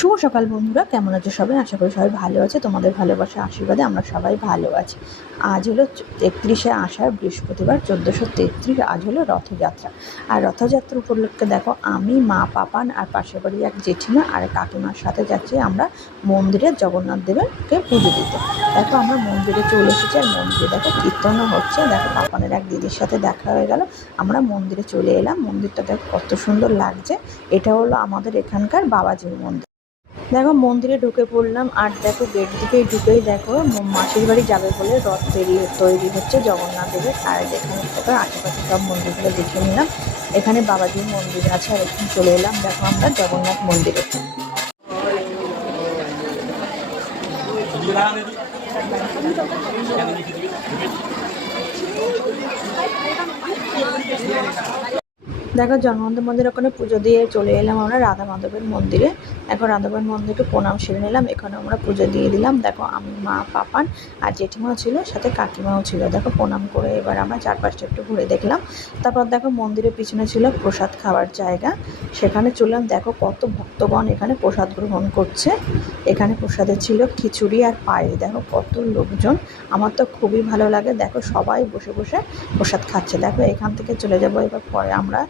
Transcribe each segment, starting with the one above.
শুভ সকাল বন্ধুরা, কেমন আছো সবাই? আশা করি সবাই ভালো আছে। তোমাদের ভালোবাসা আশীর্বাদে আমরা সবাই ভালো আছি। আজ হলো 31শে আষাঢ়, বৃহস্পতিবার, 1433। আজ হলো রথযাত্রা। আর রথযাত্রা উপলক্ষে দেখো আমি, মা, পাপান আর পাশের বাড়ির এক জেঠিমা আর কাকিমার সাথে যাচ্ছি আমরা মন্দিরে জগন্নাথ দেবেরকে পুজো দিতে। দেখো আমরা মন্দিরে চলে এসেছি, আর মন্দিরে দেখো কীর্তনও হচ্ছে। দেখো পাপানের এক দিদির সাথে দেখা হয়ে গেল, আমরা মন্দিরে চলে এলাম। মন্দিরটা দেখো কত সুন্দর লাগছে। এটা হলো আমাদের এখানকার বাবাজির মন্দির। দেখো মন্দিরে ঢুকে পড়লাম, আর দেখো গেট দিকেই ঢুকেই দেখো মাসির বাড়ি যাবে বলে রথ তৈরি হচ্ছে জগন্নাথ দেবের। আর এখানে দেখো আশেপাশে সব মন্দিরগুলো দেখে নিলাম। এখানে বাবাজির মন্দির আছে, আর এখানে চলে এলাম দেখো আমরা জগন্নাথ মন্দিরে। দেখো জগন্নাথ মন্দির ওখানে পুজো দিয়ে চলে এলাম আমরা রাধা মাধবের মন্দিরে। এখন রাধা মাধবের মন্দিরকে প্রণাম সেরে নিলাম। এখানে আমরা পুজো দিয়ে দিলাম। দেখো আমি, মা, পাপান আর জেঠিমাও ছিল, সাথে কাকিমাও ছিল। দেখো প্রণাম করে এবার আমরা চারপাশটা একটু ঘুরে দেখলাম। তারপর দেখো মন্দিরের পিছনে ছিল প্রসাদ খাওয়ার জায়গা, সেখানে চললাম। দেখো কত ভক্তগণ এখানে প্রসাদ গ্রহণ করছে। এখানে প্রসাদে ছিল খিচুড়ি আর পায়েস। দেখো কত লোকজন, আমার তো খুবই ভালো লাগে। দেখো সবাই বসে বসে প্রসাদ খাচ্ছে। দেখো এখান থেকে চলে যাবো এবার পরে আমরা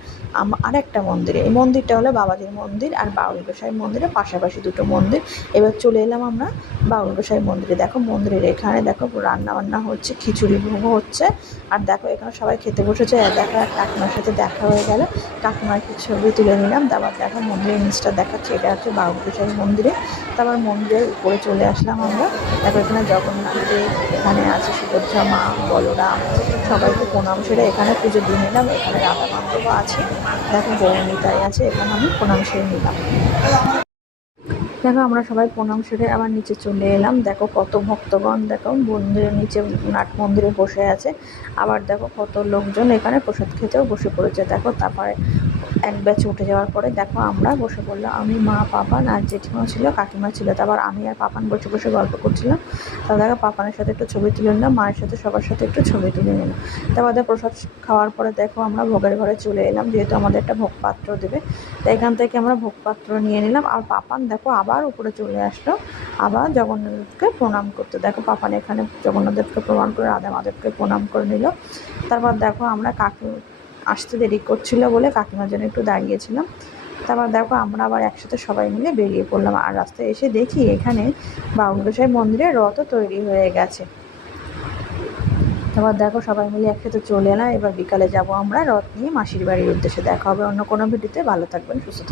আরেকটা মন্দিরে। এই মন্দিরটা হলো বাবাজির মন্দির আর বাউল গোসাই মন্দিরের পাশাপাশি দুটো মন্দির। এবার চলে এলাম আমরা বাউল গোসাই মন্দিরে। দেখো মন্দিরের এখানে দেখো রান্না বান্না হচ্ছে, খিচুড়ি ভোগ হচ্ছে। আর দেখো এখানে সবাই খেতে বসেছে। দেখো কাকিমার সাথে দেখা হয়ে গেল, কাকিমার কিছু ছবি তুলে নিলাম। তারপর দেখো মন্দিরের নিচটা দেখাচ্ছে, এটা হচ্ছে বাউল গোসাই মন্দিরে। তারপর মন্দিরের উপরে চলে আসলাম আমরা। দেখো এখানে জগন্নাথ দেব এখানে আছে, সুভদ্রা মা, বলরাম, সবাইকে প্রণাম সেরে এখানে পুজো দিয়ে নিলাম। এখানে রাধা মাধব আছে, দেখো গৌরনিতাই আছে, এখানে আমি প্রণাম সেরে নিলাম। দেখো আমরা সবাই প্রণাম সেরে আবার নিচে চলে এলাম। দেখো কত ভক্তগণ, দেখো মন্দিরের নিচে নাট মন্দিরে বসে আছে। আবার দেখো কত লোকজন এখানে প্রসাদ খেতেও বসে পড়েছে। দেখো তারপরে এক ব্যাচ উঠে যাওয়ার পরে দেখো আমরা বসে পড়লাম। আমি, মা, পাপান আর জেঠিমাও ছিল, কাকিমা ছিল। তারপর আমি আর পাপান বসে বসে গল্প করছিলাম। তারপর দেখো পাপানের সাথে একটু ছবি তুলে নিলাম, মায়ের সাথে সবার সাথে একটু ছবি তুলে নিলাম। তারপর দেখো প্রসাদ খাওয়ার পরে দেখো আমরা ভোগের ঘরে চলে এলাম, যেহেতু আমাদের একটা ভোগপাত্র দেবে। তো এখান থেকে আমরা ভোগপাত্র নিয়ে নিলাম। আর পাপান দেখো আবার উপরে চলে আসলো, আবার জগন্নাথকে প্রণাম করতে। দেখো পাপান এখানে জগন্নাথদেবকে প্রণাম করে রাধা মাধবকে প্রণাম করে নিল। তারপর দেখো আমরা আসতে দেরি করছিল বলে কাকিমার জন্য একটু দাঁড়িয়েছিলাম। তারপর দেখো আমরা আবার একসাথে সবাই মিলে বেরিয়ে পড়লাম। আর রাস্তায় এসে দেখি এখানে বাউল গোসাই মন্দিরে রথও তৈরি হয়ে গেছে। তারপর দেখো সবাই মিলে একসাথে চলে এলাম। এবার বিকালে যাব আমরা রথ নিয়ে মাসির বাড়ির উদ্দেশ্যে। দেখা হবে অন্য কোনো ভিডিওতে। ভালো থাকবেন, সুস্থ থাকবেন।